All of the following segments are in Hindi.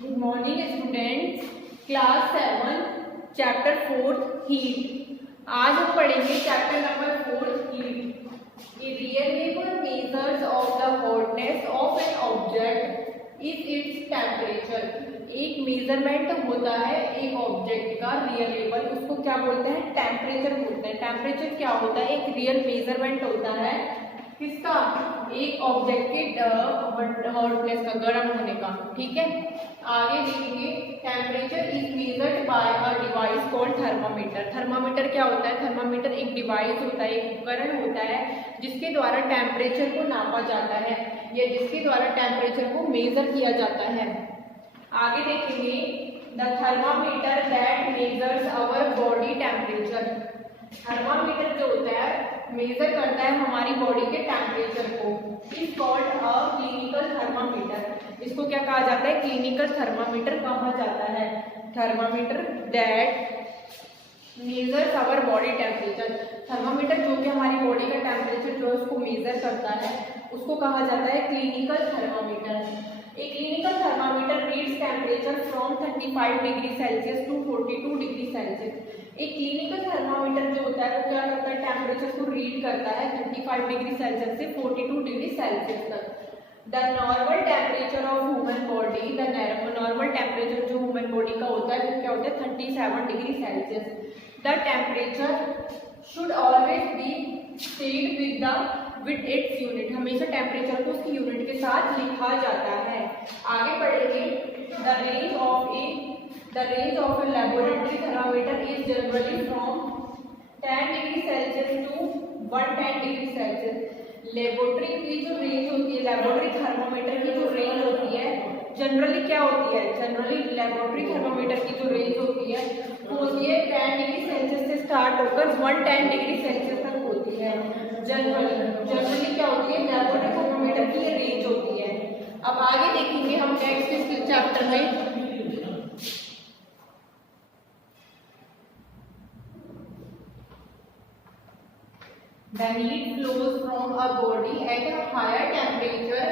Good morning students, class 7 chapter 4 heat. आज हम पढ़ेंगे chapter number 4 heat. A reliable measures of the hotness of an object is its temperature. एक मेजरमेंट होता है एक ऑब्जेक्ट का रियलेबल, उसको क्या बोलते हैं? टेम्परेचर बोलते हैं। टेम्परेचर क्या होता है? एक रियल मेजरमेंट होता है किसका? एक ऑब्जेक्ट के हॉटनेस का, गर्म होने का। ठीक है, आगे देखेंगे temperature is measured by a device called thermometer. Thermometer क्या होता है? थर्मामीटर एक डिवाइस होता है, एक उपकरण होता है जिसके द्वारा टेम्परेचर को नापा जाता है या जिसके द्वारा टेम्परेचर को मेजर किया जाता है। आगे देखेंगे the thermometer that measures our body temperature. Thermometer जो होता है मेजर करता है हमारी बॉडी के टेम्परेचर को। Is called a clinical thermometer. इसको क्या कहा जाता है? क्लिनिकल थर्मामीटर कहा जाता है। Thermometer that measures our body temperature. Thermometer जो कि हमारी बॉडी का टेम्परेचर जो उसको मेजर करता है उसको कहा जाता है clinical thermometer. A clinical thermometer reads temperature from 35 degree Celsius to 42 degree Celsius. एक क्लिनिकल थर्मामीटर जो होता है वो क्या करता है? टेम्परेचर को रीड करता है 35 डिग्री सेल्सियस से 42 डिग्री सेल्सियस तक। The normal temperature of human body, the normal temperature जो ह्यूमन बॉडी का होता है वो क्या होता है? 37 degree Celsius. The temperature should always be stayed with its unit. हमेशा टेम्परेचर को उसकी यूनिट के साथ लिखा जाता है। आगे पढ़ेंगे the range of a laboratory thermometer is generally from 10 degree Celsius to 110 degree Celsius. Laboratory की जो रेंज होती है, लेबोरेटरी थर्मामीटर की जो रेंज होती है जनरली क्या होती है? जनरली लेबोरेटरी थर्मामीटर की जो रेंज होती है वो होती है 10 डिग्री सेल्सियस से स्टार्ट होकर 110 डिग्री सेल्सियस तक होती है। जनरली क्या होती है? लेबोरेटरी थर्मामीटर की ये रेंज होती है। अब आगे देखेंगे हम नेक्स्ट इस चैप्टर में the heat flows from a body at a higher temperature.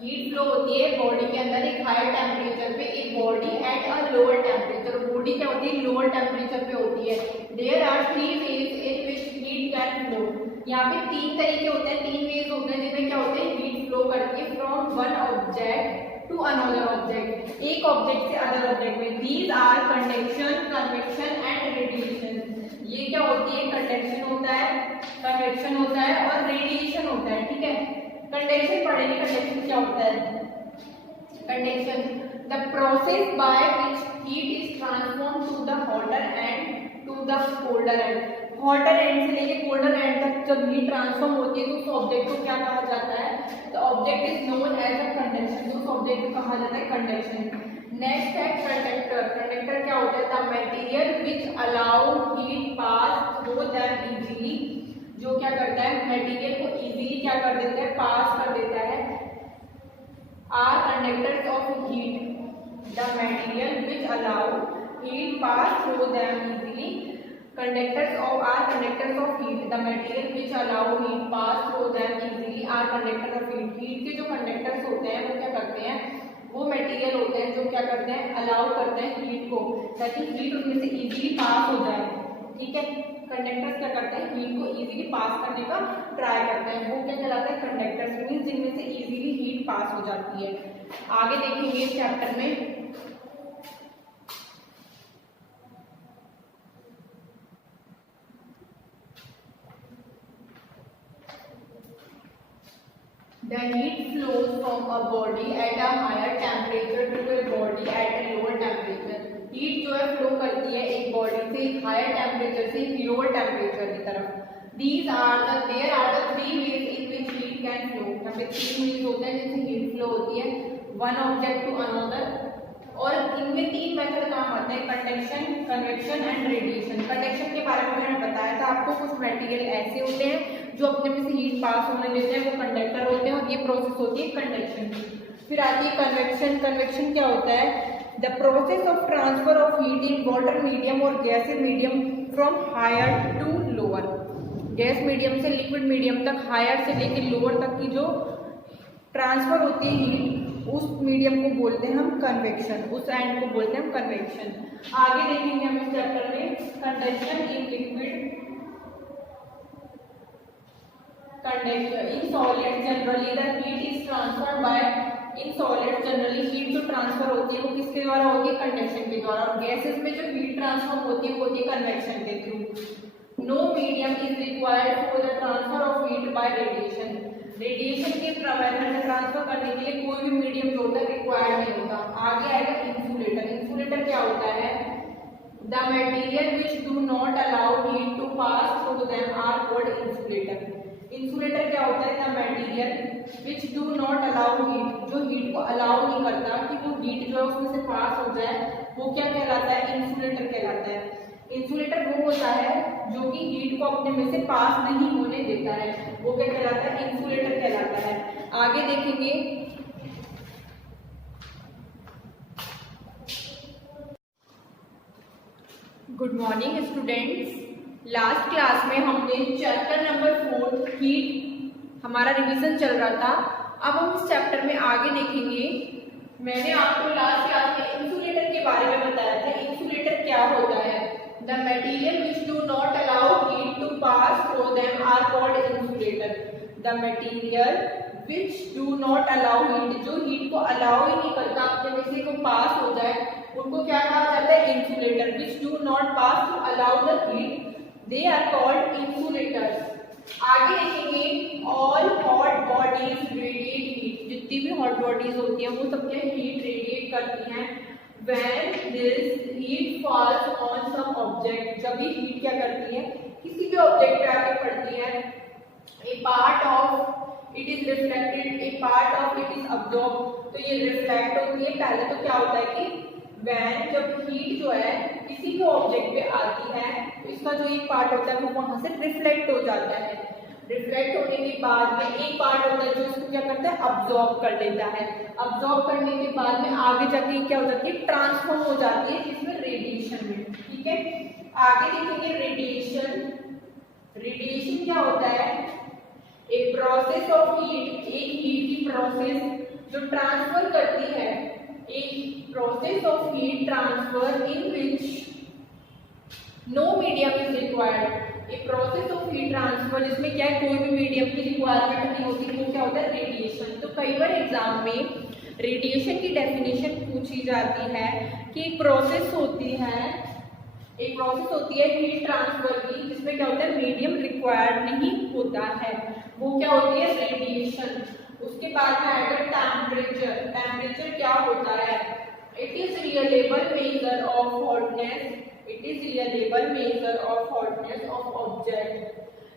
Heat flow होती है बॉडी के अंदर एक हायर टेम्परेचर पे, एक body at a lower temperature. Body क्या होती है? लोअर टेम्परेचर पे होती है। There are 3 ways in which heat can flow. यहाँ पे 3 तरीके होते हैं, 3 वेज होते हैं जिनमें क्या होते हैं? हीट फ्लो करती है from one object to another object, एक ऑब्जेक्ट से अदर ऑब्जेक्ट में। These are conduction, convection and radiation. ये क्या होती है? कंडक्शन होता है, कन्वेक्शन होता है और रेडिएशन होता है। ठीक है, कंडक्शन पढ़ेंगे। कंडक्शन क्या होता है? Conduction the process by which heat is transform to the hotter end to the colder end. Hotter end से लेके कोल्डर एंड तक जब हीट ट्रांसफॉर्म होती है तो उस ऑब्जेक्ट को क्या कहा जाता है? The object is known as a conduction. उस ऑब्जेक्ट को कहा जाता है कंडक्शन। नेक्स्ट है कंडक्टर। कंडक्टर क्या होता है? The material which allow heat pass through them easily. जो क्या करता है? मटेरियल को इजीली क्या कर देता है? पास कर देता है। Are conductors of heat. The material which allow heat pass through them easily. Conductors of are conductors of heat. The material which allow heat pass through them easily are conductor of heat. Heat के जो कंडक्टर्स होते हैं वो क्या करते हैं? वो मटेरियल होते हैं जो क्या करते हैं? अलाउ करते हैं हीट को, ताकि हीट उनमें से इजीली पास हो जाए। ठीक है, कंडक्टर्स क्या करते हैं? हीट को इजीली पास करने का ट्राई करते हैं। वो क्या कहलाते हैं? कंडक्टर्स, मींस जिनमें से इजीली हीट पास हो जाती है। आगे देखेंगे इस चैप्टर में the heat flows from a body at a higher temperature to a body at a lower temperature। Heat जो है फ्लो करती है एक बॉडी से एक हायर टेम्परेचर से एक लोअर टेम्परेचर की तरफ। There are the 3 ways in which heat can flow. यहाँ पे 3 वेज होते हैं जिससे हीट फ्लो होती है वन ऑब्जेक्ट टू अनदर, और इनमें 3 मेथड काम आते हैं: conduction, convection and radiation. Conduction के बारे में मैंने बताया था आपको, कुछ मटेरियल ऐसे होते हैं जो अपने में से हीट पास होने देते हैं, वो कंडक्टर होते हैं, और ये प्रोसेस होती है कंडक्शन की। फिर आती है कन्वेक्शन। कन्वेक्शन क्या होता है? The process of transfer of heat in water medium और gases medium from higher to lower. Gas medium से लिक्विड मीडियम तक, हायर से लेकर लोअर तक की जो ट्रांसफर होती है हीट, उस मीडियम को बोलते हैं हम कन्वेक्शन, उस एंड को बोलते हैं हम कन्वेक्शन। आगे देखेंगे हम इस चैप्टर में condenser in liquid, condenser in solid generally the heat is transferred by, in solid generally heat जो ट्रांसफर होती है वो किसके द्वारा होती है, कंडक्शन के द्वारा, और गैसेस में जो हीट ट्रांसफर होती है वो होती है कन्वेक्शन के थ्रू। No medium is required for the transfer of heat by radiation, radiation के मेथड में ट्रांसफर करने के लिए कोई भी मीडियम जो होता है रिक्वायर्ड नहीं होता। आगे आएगा इंसुलेटर। इंसुलेटर क्या होता है, the material which do not allow heat to pass through them are called insulator. Insulator क्या होता है, the material which do not allow heat, जो हीट को अलाउ नहीं करता कि वो हीट जो है उसमें से पास हो जाए, वो क्या कहलाता है, इंसुलेटर कहलाता है। इंसुलेटर वो होता है जो कि हीट को अपने में से पास नहीं होने देता है, वो क्या कहलाता है, इंसुलेटर कहलाता है। आगे देखेंगे good morning students. Last class में हमने चैप्टर नंबर 4 हीट हमारा रिवीजन चल रहा था। अब हम इस चैप्टर में आगे देखेंगे। मैंने आपको लास्ट क्लास में इंसुलेटर के बारे में बताया था। इंसुलेटर क्या होता है, the material which do not allow heat to pass through them are called insulator. The material which do not allow heat, जो हीट को अलाउ ही नहीं करता अपने में से को पास हो जाए, उनको क्या कहा जाता है, insulator. Which do not pass to allow the heat, they are called insulators. आगे देखेंगे all hot bodies radiate heat, जितनी भी हॉट बॉडीज होती हैं वो सब क्या हीट रेडिएट करती हैं। When this heat falls on some object, जब ये हीट क्या करती है, किसी भी ऑब्जेक्ट पे आके पड़ती है, a part of it is reflected, a part of it is absorb, तो ये रिफ्लेक्ट होती है। पहले तो क्या होता है कि व्हेन जब हीट जो है किसी भी ऑब्जेक्ट पे आती है तो इसका जो एक पार्ट होता है वो वहां से रिफ्लेक्ट हो जाता है। रिफ्लेक्ट होने के बाद में एक पार्ट होता है जो इसको क्या करता है, अब्जॉर्ब कर लेता है। अब्जॉर्ब करने के बाद में आगे जाके क्या हो जाती है, ट्रांसफॉर्म हो जाती है इसमें रेडिएशन में। ठीक है, आगे देखेंगे रेडिएशन। रेडिएशन क्या होता है, एक प्रोसेस ऑफ हीट, एक हीट की प्रोसेस जो ट्रांसफर करती है, एक process of heat transfer in which no medium is required, a process of heat transfer जिसमें क्या है, कोई भी मीडियम की रिक्वायरमेंट नहीं होती, वो क्या होता है, रेडिएशन। तो कई बार एग्जाम में रेडिएशन की डेफिनेशन पूछी जाती है कि एक प्रोसेस होती है, एक प्रोसेस होती है हीट ट्रांसफर की, जिसमें क्या होता है, मीडियम रिक्वायर्ड नहीं होता है, वो क्या होती है, रेडिएशन। उसके बाद में आएगा टेम्परेचर। टेम्परेचर क्या होता है, it is reliable measure of hotness, it is reliable measure of hotness of object।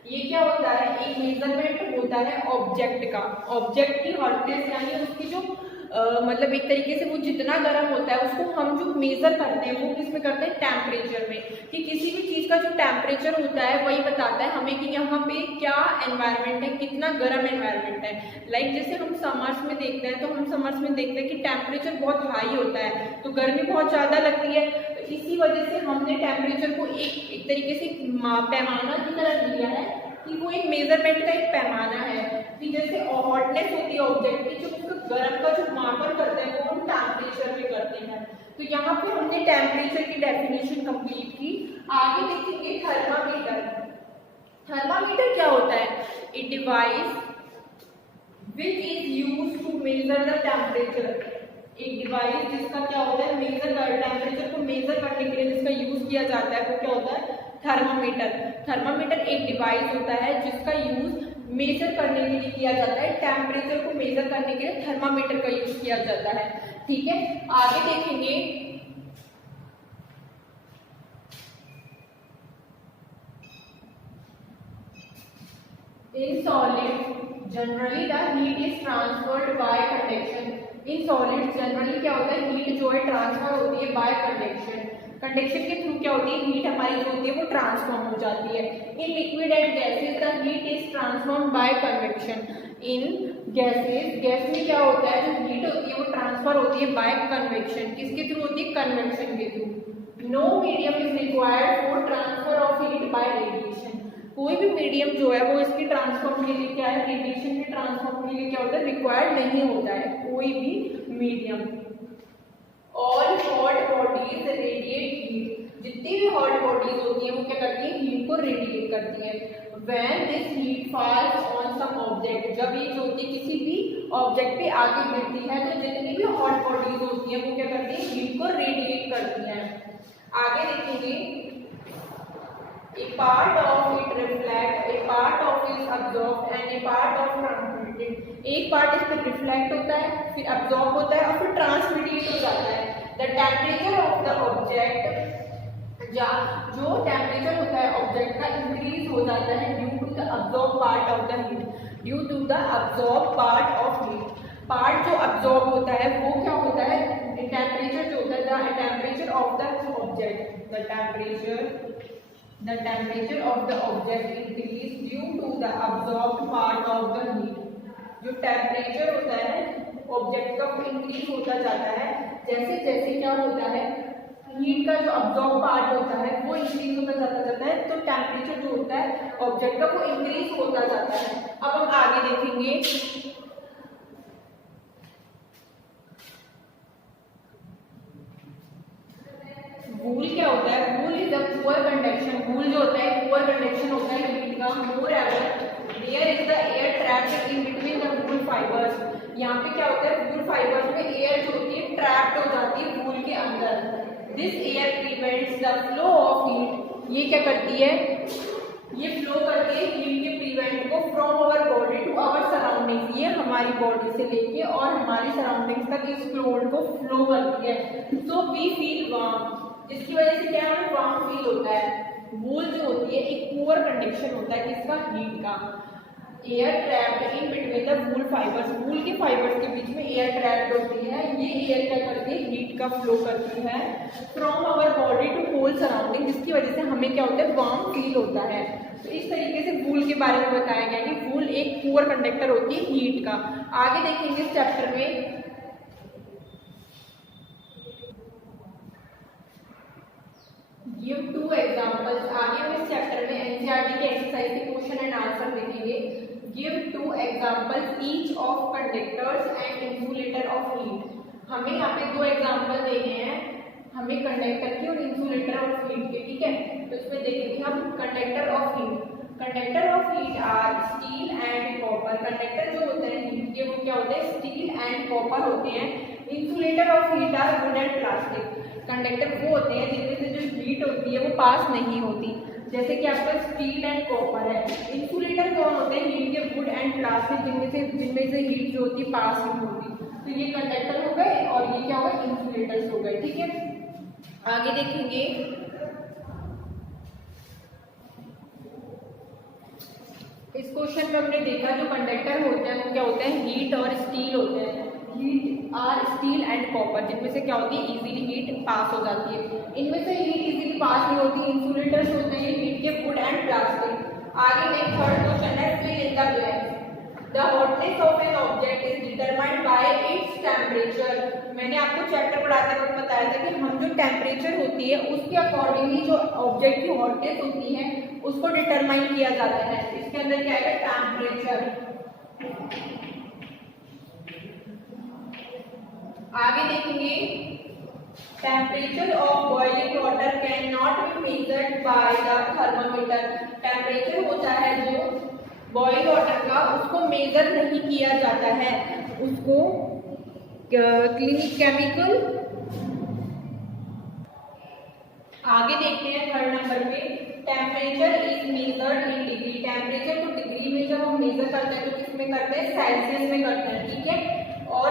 ये क्या होता है, एक मेजरमेंट होता है ऑब्जेक्ट का, ऑब्जेक्ट की हॉटनेस यानी उसकी जो मतलब एक तरीके से वो जितना गर्म होता है उसको हम जो मेजर करते हैं वो किस में करते हैं, टेम्परेचर में। कि किसी भी चीज का जो टेम्परेचर होता है वही बताता है हमें कि यहाँ पे क्या एनवायरनमेंट है, कितना गर्म एनवायरनमेंट है। लाइक जैसे हम समर्स में देखते हैं, तो हम समर्स में देखते हैं कि टेम्परेचर बहुत हाई होता है तो गर्मी बहुत ज्यादा लगती है। तो इसी वजह से हमने टेम्परेचर को एक तरीके से पैमाना की तरह लिया है कि वो एक मेजरमेंट का एक पैमाना है कि जैसे हॉटनेस होती है ऑब्जेक्ट की, जो उसको गर्म का जो मापन करते हैं वो हम टेम्परेचर में करते हैं। तो यहाँ पे हमने टेम्परेचर की डेफिनेशन कंप्लीट की। आगे देखेंगे थर्मामीटर। थर्मामीटर क्या होता है, a device which is used to measure the temperature. एक डिवाइस जिसका क्या होता है, टेम्परेचर को मेजर करने के लिए जिसका यूज किया जाता है वो क्या होता है, थर्मामीटर। थर्मामीटर एक डिवाइस होता है जिसका यूज मेजर करने के लिए किया जाता है, टेम्परेचर को मेजर करने के लिए थर्मामीटर का यूज किया जाता है। ठीक है, आगे देखेंगे in solid generally the heat is transferred by conduction. In solid generally क्या होता है, हीट जो है ट्रांसफर होती है बाय कंडक्शन। कंडक्शन के थ्रू क्या होती है, हीट हमारी जो होती है वो ट्रांसफॉर्म हो जाती है। In liquid and gases the heat is transform by convection. In gases, gas में क्या होता है, जो हीट होती है वो ट्रांसफर होती है बाय कन्वेक्शन। किसके थ्रू होती है, कन्वेक्शन के थ्रू। No medium is required for transfer of heat by radiation. कोई भी मीडियम जो है वो इसकी ट्रांसफॉर्म के लिए क्या है, रेडिएशन के ट्रांसफॉर्म के लिए क्या होता है, रिक्वायर्ड नहीं होता है। कोई भी medium. All hot bodies radiate heat, जितनी भी हॉट बॉडीज होती है वो क्या करती है, हीट को रेडिएट करती है। When this heat falls on some object, जब ये जो होती है किसी भी ऑब्जेक्ट पे आके गिरती है तो जितनी भी हॉट बॉडीज होती है वो क्या करती है, हीट को रेडिएट करती हैं। आगे देखेंगे, a part of it reflect, a part of it absorb and a part of transmitted। एक पार्ट इस पर रिफ्लेक्ट होता है, फिर अब्सॉर्ब होता है और फिर ट्रांसमिटेड हो जाता है। The temperature of the object, जो टेम्परेचर होता है ऑब्जेक्ट का इंक्रीज हो जाता है due to the absorb part of the heat, due to the absorb part of heat. Part जो अब्सॉर्ब होता है वो क्या होता है, टेम्परेचर जो होता है, the temperature of the object, the temperature of the object increase due to the absorb part of the heat. जो टेम्परेचर होता है ऑब्जेक्ट का वो इंक्रीज होता जाता है जैसे जैसे क्या होता है, हीट का जो अब्सॉर्ब पार्ट होता है वो इंक्रीज होता जाता है, तो टेम्परेचर जो होता है ऑब्जेक्ट का वो इंक्रीज होता जाता है। अब हम आगे देखेंगे, वूल क्या होता है, wool is a poor conduction, wool जो होता है पुअर कंडक्शन होता है हीट का। More ever there is the air trapped in between the wool fibres. यहाँ पे क्या होता है, वूल फाइबर्स में एयर जो होती है ट्रैप्ड हो जाती है वूल के अंदर। This air prevents the flow of heat, ये क्या करती है, ये फ्लो करती है हीट के प्रिवेंट को from our body to our surroundings, ये हमारी बॉडी से लेके और हमारी सराउंडिंग्स तक इस फ्लो को फ्लो करती है। सो वी फील वार्म, जिसकी वजह से क्या हमें वार्म फील होता है। वूल जो होती है एक पुअर कंडक्शन होता है किसका, हीट का। Air trapped in between the wool fibres, wool के फाइबर्स के बीच में एयर ट्रैप्ड होती है, ये एयर क्या करती है, हीट का फ्लो करती है from our body to whole surrounding, जिसकी वजह से हमें क्या होता है, वार्म फील होता है। तो इस तरीके से वूल के बारे में बताया गया कि वूल एक पुअर कंडक्टर होती है हीट का। आगे देखेंगे इस चैप्टर में, गिव टू एग्जांपल्स। आगे हम इस चैप्टर में एनसीईआरटी के एक्सरसाइज के क्वेश्चन एंड आंसर देखेंगे। Give to examples each of conductors and insulator of heat. हमें यहाँ पे दो एग्जांपल देने हैं, हमें कंडक्टर के और इंसुलेटर ऑफ हीट के, ठीक है। तो इसमें देखेंगे हम conductor of heat. Conductor of heat are steel and copper. Conductor जो होते हैं हीट के वो क्या होते हैं, स्टील एंड कॉपर होते हैं। Insulator of heat are wood and plastic. Conductor वो होते हैं जिनमें से जो हीट होती है वो पास नहीं होती, जैसे कि आपका स्टील एंड कॉपर है। इंसुलेटर कौन होते हैं, हीट के वुड एंड प्लास्टिक, जिनमें से हीट जो होती है पास नहीं होती। तो ये कंडक्टर हो गए और ये क्या होगा, इंसुलेटर्स हो गए, ठीक है। आगे देखेंगे, इस क्वेश्चन में हमने देखा जो कंडक्टर होते हैं वो क्या होते हैं, हीट और स्टील होते हैं। Heat are steel and copper, जिनमें से क्या होती है, इजीली हीट पास हो जाती है। इनमें से हीट इजीली पास नहीं होती, इंसुलेटर्स होते हैं हीट के वुड एंड प्लास्टिक। आगे नेक्स्ट थर्ड क्वेश्चन है, fill in the blanks. The hotness of an object is determined by its temperature. मैंने आपको चैप्टर पढ़ाते वक्त बताया था कि हम जो टेम्परेचर होती है उसके अकॉर्डिंगली जो ऑब्जेक्ट की हॉटनेस होती है उसको डिटरमाइन किया जाता है। इसके अंदर क्या है, टेम्परेचर। आगे देखेंगे, temperature of boiling water can not be measured by the thermometer. Temperature होता है जो बॉइल वाटर का, उसको मेजर नहीं किया जाता है, उसको केमिकल। आगे देखते हैं थर्ड नंबर पे, temperature is measured in degree. Temperature को डिग्री में जब हम मेजर करते हैं तो किसमें करते हैं, सेल्सियस में करते हैं, ठीक है। और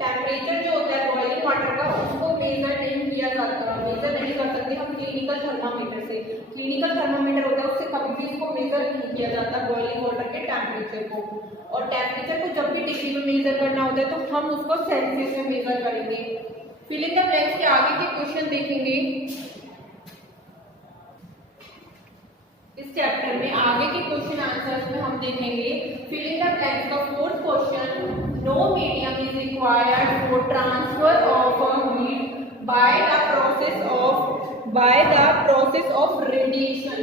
टेम्परेचर जो होता है बॉइलिंग वाटर का उसको मेजर नहीं किया जाता, मेजर नहीं कर सकते हम क्लिनिकल थर्मामीटर से। क्लिनिकल थर्मामीटर होता है उससे कभी भी इसको मेजर नहीं किया जाता बॉइलिंग वाटर के टेम्परेचर को। और टेम्परेचर को जब भी डिग्री में मेजर करना होता है तो हम उसको सेल्सियस में मेजर करेंगे। फिल इन द ब्लैंक्स के आगे के क्वेश्चन देखेंगे इस चैप्टर में। आगे के क्वेश्चन आंसर्स में हम देखेंगे फिल इन द ब्लैंक्स का fourth question, no medium is required for transfer of heat by the process of radiation.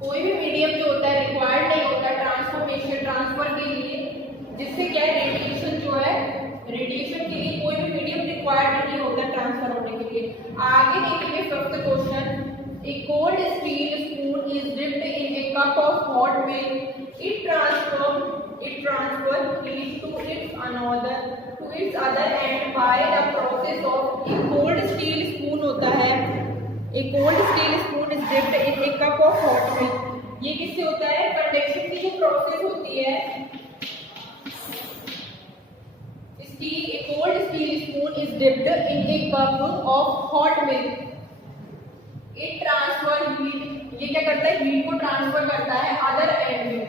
कोई भी मीडियम जो होता है रिक्वायर्ड नहीं होता ट्रांसफॉर्मेशन जिससे क्या है रेडिएशन जो है, रेडिएशन के लिए कोई भी मीडियम रिक्वायर्ड नहीं होता ट्रांसफर होने के लिए। आगे देखेंगे fifth question, a cold steel spoon is dipped in a cup of hot milk, it transfer heat to its other end by the process of. A cold steel spoon होता है, a cold steel spoon is dipped in a cup of hot milk. ये किससे होता है, कंडक्शन की जो प्रोसेस होती है, a cold steel spoon is dipped in a cup of hot milk, it transfer heat, ये क्या करता है, हीट को ट्रांसफर करता है अदर एंड में,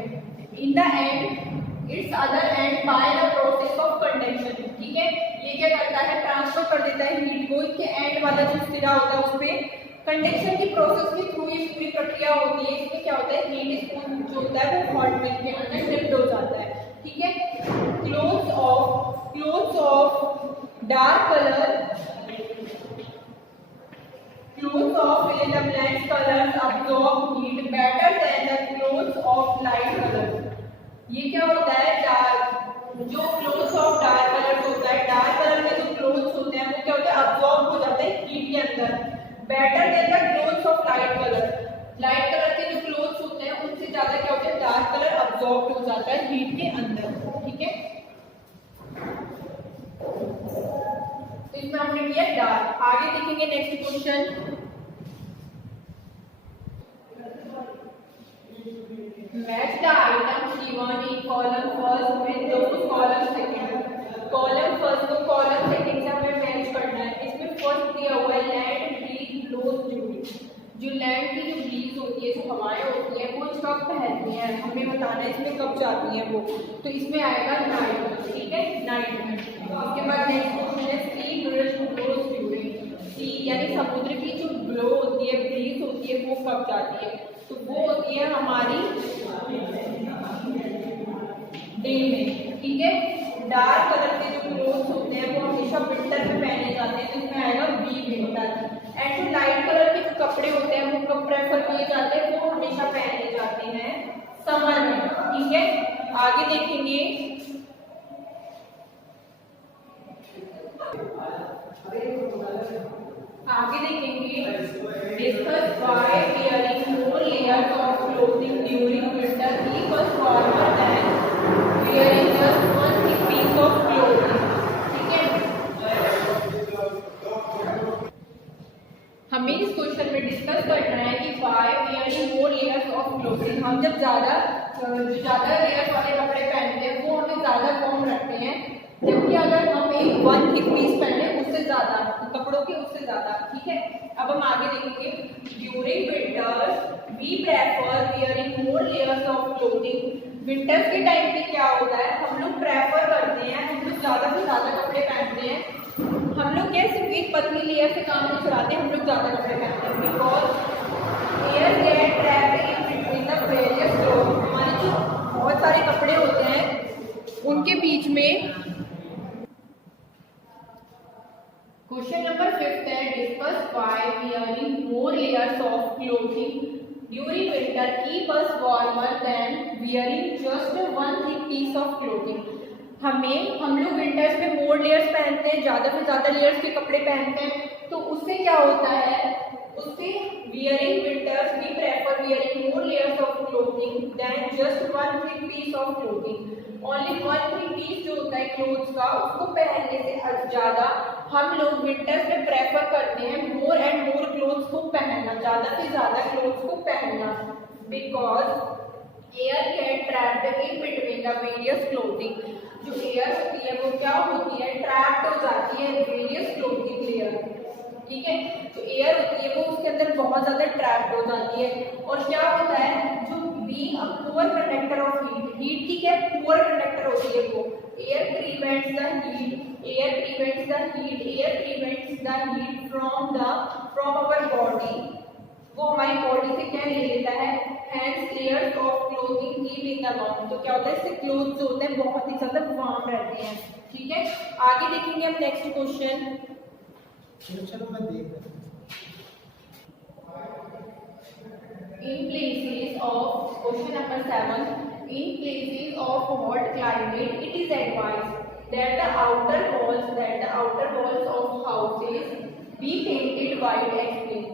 in the end it's other end by the process of conduction. ठीक है, ये क्या करता है, ट्रांसफर कर देता है हीट को इसके एंड वाला जो सिरा होता है उस पे, कंडक्शन की प्रोसेस के थ्रू ये पूरी प्रक्रिया होती है। इसमें क्या होता है, हीट स्पून जो होता है वो हॉट मिल्क के अंदर डिप्ड हो जाता है। ठीक है, clothes of dark color, clothes of fill in the blank colors absorb heat better than the clothes of light color। ये क्या होता है, जो clothes of dark color होता है, डार्क कलर के जो clothes होते हैं वो क्या होता है, absorb हो जाते हैं हीट के अंदर, better than the clothes of light color। Light colour के जो क्लोथ्स होते हैं उनसे ज्यादा क्या होता है, डार्क कलर अब्सॉर्ब हो जाता है हीट के अंदर। ठीक है, तो इसमें हमने किया डार्क। आगे देखेंगे next question, match the items given in column first with those column second. Column first को कॉलम सेकंड से हमें मैच करना है। इसमें फर्स्ट दिया हुआ है लैंड ब्रीज ब्लोज ड्यूरिंग, जो लैंड की जो ब्रीज होती है, जो हवाएं होती हैं वो कब पहनती हैं, हमें बताना है इसमें कब जाती हैं वो, तो इसमें आएगा नाइट में। ठीक है, नाइट में। उसके बाद नेक्स्ट क्वेश्चन है सी ब्लोज ड्यूरिंग। सी यानी समुद्र की जो ब्लो होती है, ब्रीज होती है वो कब जाती है, तो वो होती है हमारी डे में। ठीक है, डार्क कलर के जो क्लोथ्स होते हैं वो हमेशा विंटर में पहने जाते हैं, तो इसमें आएगा बी विंटर। एंड जो लाइट कलर के जो कपड़े होते हैं वो कब प्रेफर किए जाते हैं, वो हमेशा पहने जाते हैं समर में। ठीक है, आगे देखेंगे discuss why wearing more layers of clothing during winter keeps warmer than wearing just one thick piece of clothing। ठीक है, हमें इस क्वेश्चन में डिस्कस करना है कि why wearing more layers of clothing, हम जब ज्यादा लेयर्स वाले कपड़े पहनते हैं वो हमें ज्यादा वार्म रखते हैं, जबकि अगर हम एक वन थिक पीस पहने उससे ज्यादा कपड़ों के उससे ज्यादा। ठीक है, अब हम आगे देखेंगे during winters we prefer wearing more layers of clothing. Winters के टाइम पे क्या होता है, हम लोग प्रेफर करते हैं, हम लोग ज्यादा से ज्यादा कपड़े पहनते हैं। हम लोग क्या सिर्फ एक पतली लेयर से काम नहीं चलाते, हम लोग ज्यादा कपड़े पहनते हैं, because air gate trapped in between the various cloth. हमारे जो बहुत सारे कपड़े होते हैं उनके बीच में। क्वेश्चन नंबर 5 है discuss why wearing more layers of clothing during winter keep us warmer than wearing just one thick piece of clothing. हम लोग विंटर्स में मोर लेयर्स पहनते हैं, ज्यादा से ज्यादा लेयर्स के कपड़े पहनते हैं, तो उससे क्या होता है, उससे wearing winters we prefer wearing more layers of clothing than just one thick piece of clothing. Only one thick piece जो होता है क्लोथ्स का, उसको पहनने से ज्यादा हम लोग विंटर्स में प्रेफर करते हैं मोर एंड मोर क्लोथ्स को पहनना, ज्यादा से ज्यादा क्लोथ्स को पहनना, because air gate trapped in between the various clothing. जो एयर होती है वो क्या होती है, ट्रैप्ड हो जाती है वेरियस क्लोथिंग लेयर। ठीक है, तो एयर होती है वो उसके अंदर बहुत ज्यादा ट्रैप्ड हो जाती है, और क्या होता है, जो being a poor conductor of heat, heat की क्या पुअर कंडक्टर होती है वो, air prevents the heat from our body, वो हमारी बॉडी से क्या ले लेता है, hands layers of clothing keep in the warm. तो क्या होता है, इससे क्लोथ जो होते हैं बहुत ही ज्यादा वार्म रहते हैं। ठीक है, आगे देखेंगे हम नेक्स्ट क्वेश्चन। चलो मैं देख रहा हूँ। In places of question number 7, In places of hot climate, it is advised that the outer walls of houses be painted white and clean.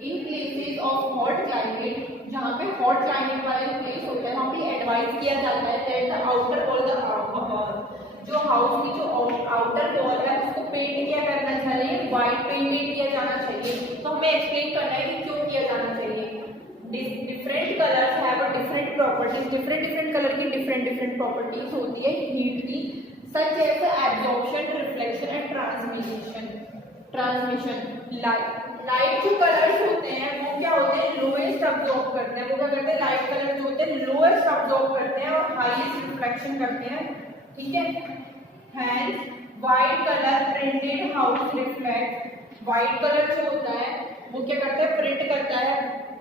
In places of hot climate, जहाँ पे hot climate वाले प्लेस होते हैं वहाँ पे एडवाइज किया जाता है that the outer wall, जो हाउस की जो आउटर वॉल है उसको पेंट क्या करना चाहिए, व्हाइट पेंटेड किया जाना चाहिए। तो हमें एक्सप्लेन करना है कि क्यों किया जाना चाहिए। Different colours have different properties, different colour की डिफरेंट प्रॉपर्टीज होती है हीट की, such as absorption, reflection and transmission. Light जो कलर्स होते हैं वो क्या होते हैं, लोएस्ट अब्जॉर्ब करते हैं। वो क्या करते हैं, लाइट कलर जो होते हैं लोएस्ट अब्जॉर्ब करते हैं और हाईएस्ट रिफ्लेक्शन करते हैं, ठीक है। Hence white colour printed house reflect, white colour जो होता है वो क्या करता है, प्रिंट करता है।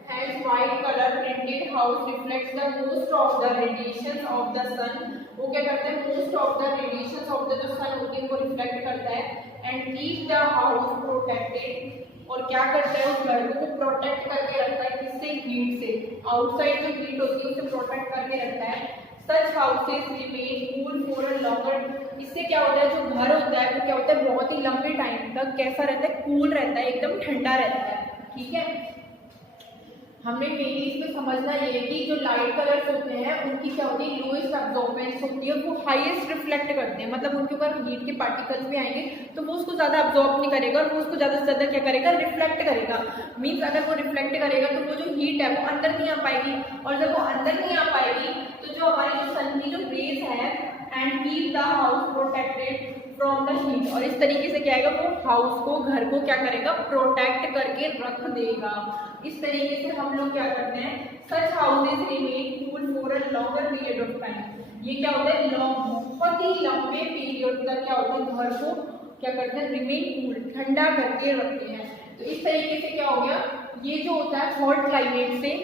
Hence white colour printed house reflects the most of the radiation of the sun, वो क्या करता है, most of the radiation of the जो सन होते हैं वो रिफ्लेक्ट करता है। And keep the house protected, और क्या करता है, उस घर को प्रोटेक्ट करके रखता है, किससे, हीट से। आउटसाइड जो हीट होती है उसे प्रोटेक्ट करके रखता है। Such houses remain cool for a longer, इससे क्या होता है, जो घर होता है वो क्या होता है, बहुत ही लंबे टाइम तक कैसा रहता है, कूल रहता है, एकदम ठंडा रहता है, ठीक है। हमने मेनली इसमें समझना ये है कि जो लाइट कलर्स होते हैं उनकी क्या होती है, लोएस्ट अब्जॉर्बेंस होती है, वो हाईएस्ट रिफ्लेक्ट करते हैं, मतलब उनके ऊपर हीट के पार्टिकल्स भी आएंगे तो वो उसको ज़्यादा अब्जॉर्ब नहीं करेगा और वो उसको ज़्यादा से ज़्यादा क्या करेगा, रिफ्लेक्ट करेगा। मीन्स अगर वो रिफ्लेक्ट करेगा तो वो जो हीट है वो अंदर नहीं आ पाएगी, और जब वो अंदर नहीं आ पाएगी तो जो हमारी जो सन की जो रेज है and keep the house protected from the heat, और इस तरीके से क्या आएगा, वो हाउस को, घर को क्या करेगा, प्रोटेक्ट करके रख देगा। इस तरीके से हम लोग क्या करते हैं, such houses remain cool for a longer period of time. ये क्या होता है, बहुत ही लंबे पीरियड तक क्या होता है, घर को क्या करते हैं, रिमेन कूल, ठंडा करके रखते हैं। तो इस तरीके से क्या हो गया, ये जो होता है हॉट क्लाइमेट से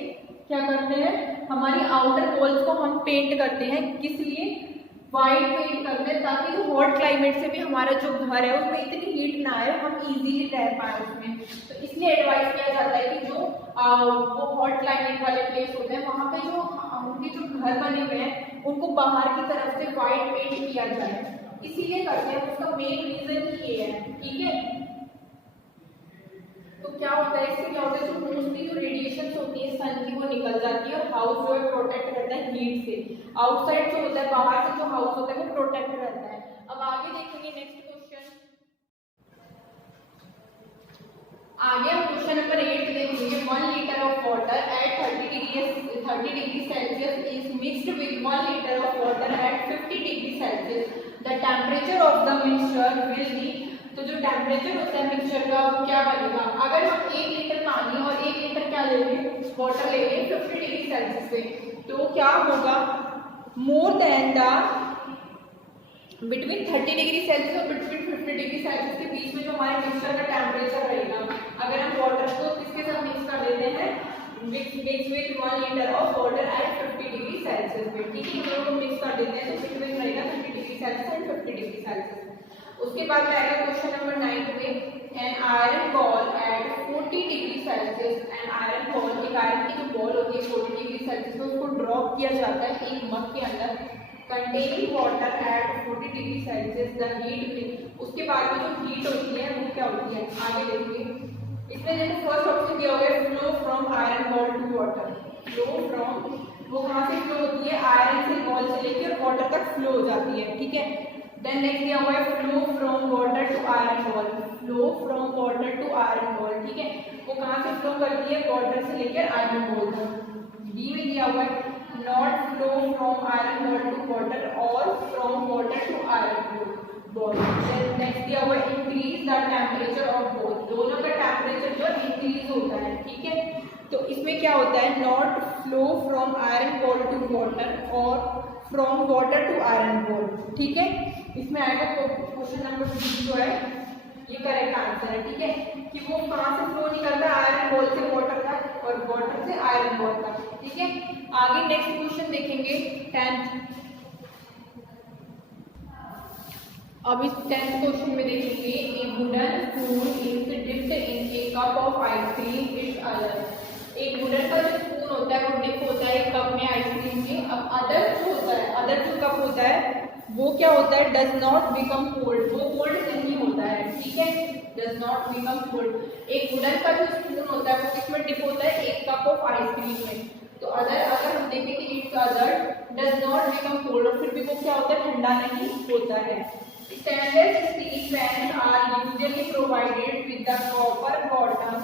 क्या करते हैं, हमारी आउटर वॉल्स को हम पेंट करते हैं, किस लिए, वाइट पेंट करते हैं, ताकि जो हॉट क्लाइमेट से भी हमारा जो घर है उसमें इतनी हीट ना आए, हम इजीली रह पाए उसमें। तो इसलिए एडवाइस किया जाता है कि जो वो हॉट क्लाइमेट वाले प्लेस होते हैं वहाँ पे जो उनके जो घर बने हुए हैं उनको बाहर की तरफ से वाइट पेंट किया जाए, इसीलिए करते हैं। उसका मेन रीजन ही ये है, ठीक है। तो क्या होता है, इससे क्या होता है, जो मोस्टली जो रेडिएशन होती है सन की वो निकल जाती है और हाउस जो है प्रोटेक्ट करता है हीट से। आउटसाइड जो होता है, बाहर से जो हाउस होता है वो प्रोटेक्ट रहता है। अब आगे देखेंगे नेक्स्ट क्वेश्चन। आगे हम क्वेश्चन नंबर 8 देखेंगे। 1 litre of water at 30 degree Celsius is mixed with 1 litre of water at 50 degree Celsius. The temperature of the mixture will be, तो जो टेम्परेचर होता है मिक्सचर का वो क्या बनेगा, अगर हम 1 लीटर पानी और 1 लीटर क्या लेंगे, वाटर लेंगे 50 डिग्री सेल्सियस पे, तो क्या होगा, more than the between 30 degree Celsius और बिटवीन 50 डिग्री सेल्सियस के बीच में जो हमारे मिक्सचर का टेम्परेचर रहेगा, अगर हम वाटर को किसके साथ मिक्स कर देते हैं, mix with 1 litre of water at 50 degree Celsius पे, ठीक है। दोनों को मिक्स कर देते हैं तो बिटवीन रहेगा 30 degree Celsius and 50 degree Celsius. उसके बाद में आएगा क्वेश्चन नंबर 9 में, an iron ball at 40 degree Celsius. An iron ball, एक आयरन की जो बॉल होती है 40 डिग्री सेल्सियस में, उसको ड्रॉप किया जाता है एक मग के अंदर containing water at 40 degree Celsius. The heat में, उसके बाद में जो हीट होती है वो क्या होती है, आगे देखिए। इसमें जैसे फर्स्ट ऑप्शन दिया हुआ है, flow from iron ball to water. Flow from, वो कहाँ से फ्लो होती है, आयरन से बॉल से लेकर वाटर तक फ्लो हो जाती है, ठीक है। देन नेक्स्ट दिया हुआ है, flow from water to iron ball. Flow from water to iron ball, ठीक है, वो कहाँ से फ्लो करती है, वाटर से लेकर आयरन बॉल तक। बी में दिया हुआ है, not flow from iron ball to water और from water to iron ball. Then next दिया हुआ है, increase the temperature of both, दोनों का टेम्परेचर जो इंक्रीज होता है, ठीक है। तो इसमें क्या होता है, not flow from iron ball to water और from water to iron ball, ठीक है। इसमें आएगा क्वेश्चन नंबर 3 जो है ये करेक्ट आंसर है, ठीक है, कि वो कहाँ से फ्लो निकलता है, आयरन बॉल से वाटर तक और वाटर से आयरन बॉल तक, ठीक है। आगे नेक्स्ट क्वेश्चन देखेंगे 10th। अब इस 10th क्वेश्चन में देखेंगे, ए wooden spoon is dipped in a cup of ice cream it's other. एक वुडन का जो स्पून होता है वो डिप होता है एक कप में आइसक्रीम के। अब अदर होता है वो क्या होता है, डज नॉट बिकम कोल्ड, वो कोल्ड नहीं होता है, ठीक है, डज नॉट बिकम कोल्ड। एक वुडन का जो स्पून होता है वो किसमें डिप होता है, एक कप ऑफ आइसक्रीम में। तो अगर हम देखें कि it's other does not become cold, और फिर भी वो क्या होता है, ठंडा नहीं होता है। Stainless steel pan are usually provided with the copper bottom,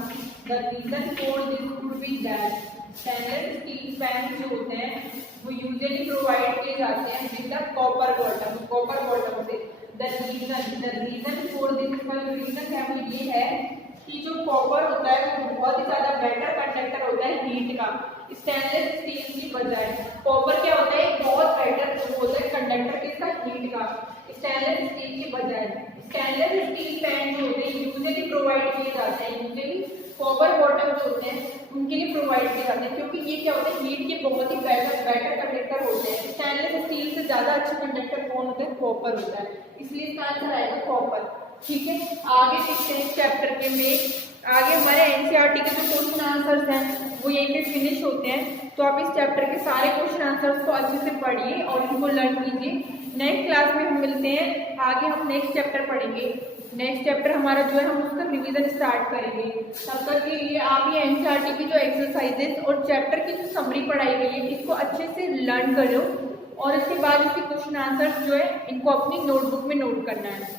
the reason for this could be that stainless steel pan जो होते हैं वो यूजुअली प्रोवाइड किए जाते हैं विद द कॉपर बॉटम से। द रीजन फॉर दिस, इसका जो रीजन है वो ये है कि जो कॉपर होता है वो बहुत ही ज्यादा बेटर कंडक्टर होता है हीट का स्टेनलेस स्टील की बजाय। कॉपर क्या होता है, बहुत बेटर होता है कंडक्टर किसका, हीट का, स्टेनलेस स्टील की बजाय। स्टेनलेस स्टील पैन जो होते हैं यूजुअली प्रोवाइड किए जाते हैं, यूजुअली कॉपर बॉटम जो होते हैं उनके लिए प्रोवाइड किए जाते हैं, क्योंकि ये क्या होता है, हीट के बहुत ही बेटर कंडक्टर होते हैं। स्टेनलेस स्टील से ज्यादा अच्छा कंडक्टर कौन होता है, कॉपर होता है, इसलिए इसका आंसर आएगा कॉपर। ठीक है, आगे देखते हैं चैप्टर के में। आगे हमारे एनसीईआरटी के जो क्वेश्चन आंसर्स हैं वो यहीं पे फिनिश होते हैं, तो आप इस चैप्टर के सारे क्वेश्चन आंसर्स को अच्छे से पढ़िए और इनको लर्न कीजिए। नेक्स्ट क्लास में हम मिलते हैं, आगे हम नेक्स्ट चैप्टर पढ़ेंगे। नेक्स्ट चैप्टर हमारा जो है हम उसका रिवीजन स्टार्ट करेंगे। तब तक के लिए आप ये एनसीईआरटी की जो एक्सरसाइजेस और चैप्टर की जो समरी पढ़ाई गई है इसको अच्छे से लर्न करो, और इसके बाद इसके क्वेश्चन आंसर्स जो है इनको अपनी नोटबुक में नोट करना है।